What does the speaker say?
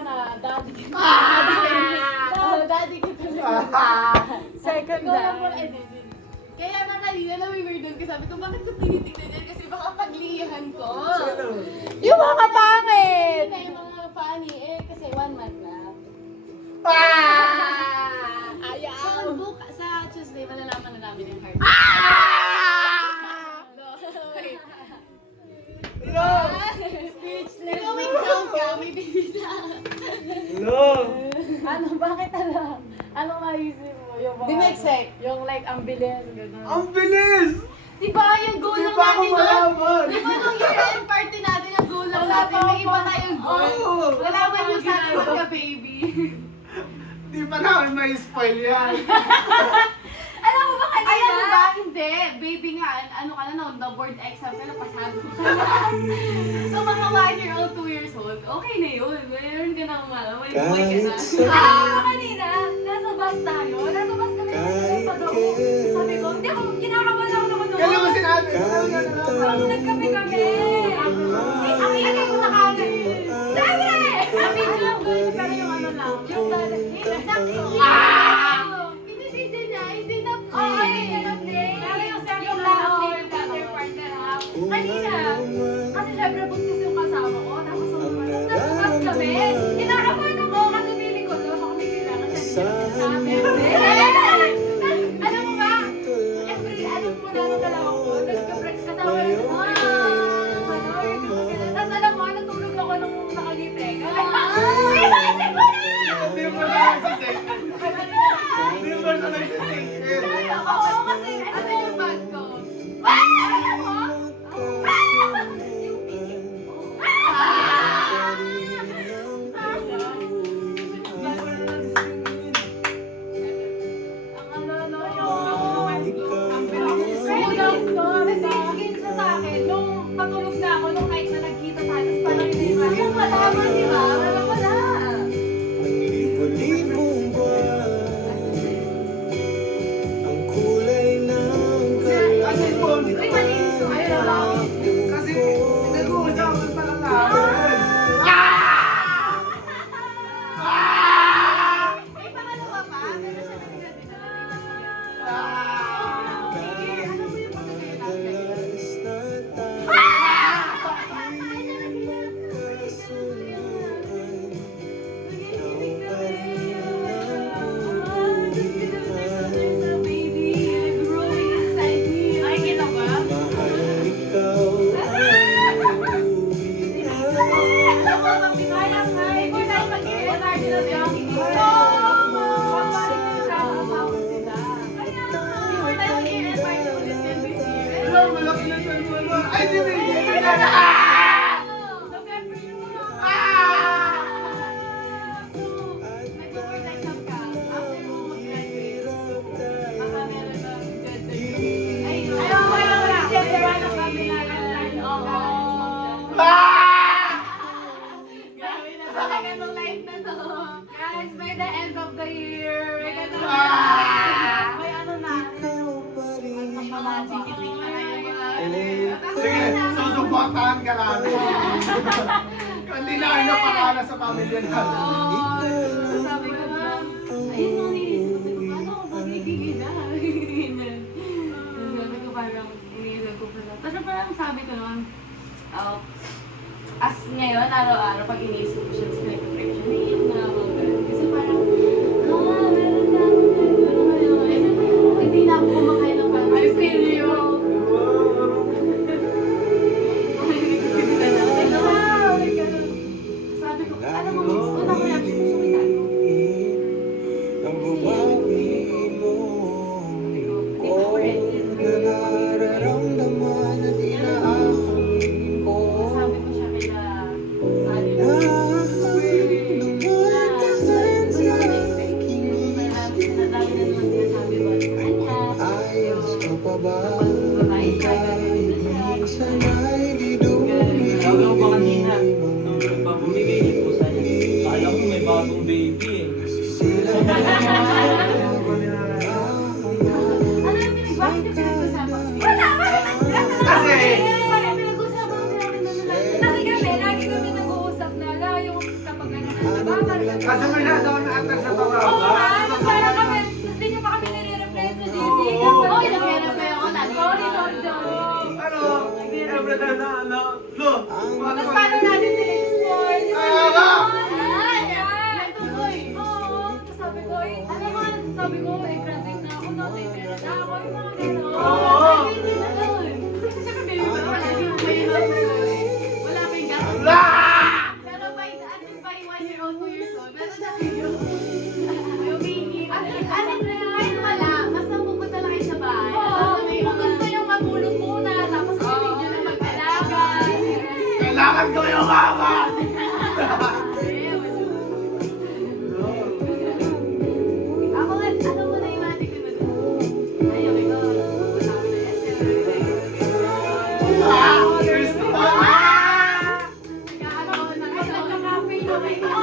na, daddy kita. Daddy kita na. Second Ikaw lang pala, dad. Kaya nga kanina na-weird doon kasi sabi ko, bakit ko tinitignan yan? Kasi baka paglihan ko. Yung mga pangit! Hindi na yung mga funny kasi 1 month na. Ayaw! Sa Tuesday, malalaman na namin yung heart. No! Speechless. Going down ka, may bibila. No! Ano, bakit alam? Anong naisip mo? Yung mga, Di ma-excite. Yung like, ang bilis, gano'n. Ang bilis! Diba yung goal Di lang pa ako natin doon? malaman. Diba nung year-end party natin, yung goal lang natin, may iba tayong goal. Oo. Malaman yung sa akin magka-baby. Di pa namin may spoil yan. Alam mo ba kanina? Ay, ano ba? Hindi. Baby nga, ano ka na no, the board exam ka na, pasado ka na. So mga 1-year-old, 2 years old, okay na yun. Meron ka na may boy ka na. Kanina, nasa bus tayo. Nasa bus kami nagpapag ako. Sabi ko, hindi ako, kinakabahan ako naman Kaya mo noon. sinabi. Nung nagkape kami. Ang ilagay ko sa kanan. Dali! Video lang doon, pero yung ano lang, yung Hindi DJ niya, hindi na Oo, hindi na update. Pero yung second na update yung other partner ha. Kanina, kasi syempre buntis yung kasama ko. Tapos nasa bus kami. Kinakabahan ako kasi feeling ko, doon ako may kailangan siya. Sabi, alam mo ba? Every, alam mo na dalawa ko. Nagka-break kasama ko. Tapos alam mo, natulog ako nung nakagiteng. Ipaisip ko na! Hindi mo na nagsisig. Hindi mo na nagsisig. Oo, kasi ano yung bag ko? alam mo? Yung pink. ang ano, yung Nag-singin siya sa akin nung patulog na ako nung night na nagkita tayo. Tapos parang hindi ba? Yung malaman, di ba? Wala. Ang libo-libong buwan, ang kulay ng Kasi po, Ay, malinis yung ayun. kasi nag-uusapan pa lang namin. May pangalawa pa? Pero siya na Ano mo yung pagkakailan kanina? madalas na tayo Ay, kita ba? mahal ikaw ang Alam, malaki na siya mo. Ay, di ba hindi? Grabe na talaga itong life na to. Guys, by the end of the year, may may ano na, ikaw pa rin. Chikiting na lang yung mga Sige, susuportahan ka namin. Hindi na kayo napakala sa pamilya natin. Sabi ko nga, ayun nung iniisip ko, paano ako magigigil na? Ganyan. Tapos sabi ko parang, iniisip ko pala. Tapos parang sabi ko naman, as ngayon, araw-araw, pag iniisip ko siya, tapos nag-pray siya, naiiyak na ako. Ganun. Kasi parang, meron na ako ngayon. Hindi na ako kumakain ng parang, I feel you. Sabi ko, alam mo, una ko lang, gusto ko tayo. Ang bumawi mong lingkod na nararamdaman at inaamin ko. Sabi ko siya kaya, sabi ko, Na Kasi masyado ako na-attach sa Oo nga, tawagan. nagpara kami. Tapos di niyo pa kami nire-reply sa GC. Oo. Oy, nag-reply ako lagi. Sorry. Ano? Every time na ano? Lo! Tapos paano natin sila sa sport? Kaya nga! Ay, Natuloy. oo. Tapos sabi ko, graduate na ako, no, may pera na ako, yung mga gano'n. Oo. Hindi na nun. Kasi syempre, baby, wala wala pa yung gastos. Ah! Pero at least by 1 year old, 2 years old, meron na kayo. Humingi. Kahit wala, basta pupunta lang kayo sa bahay. Oo, kung gusto yung matulog muna, tapos hilig nyo na mag-alaga. Kailangan ko yung kawan! Ako nga, ano mo na yung mati ko na doon? Ayaw ko. Wala ko na SM. Ah! There's no... Ah! Nagkakaroon na kayo. Nagka-cafe na kayo.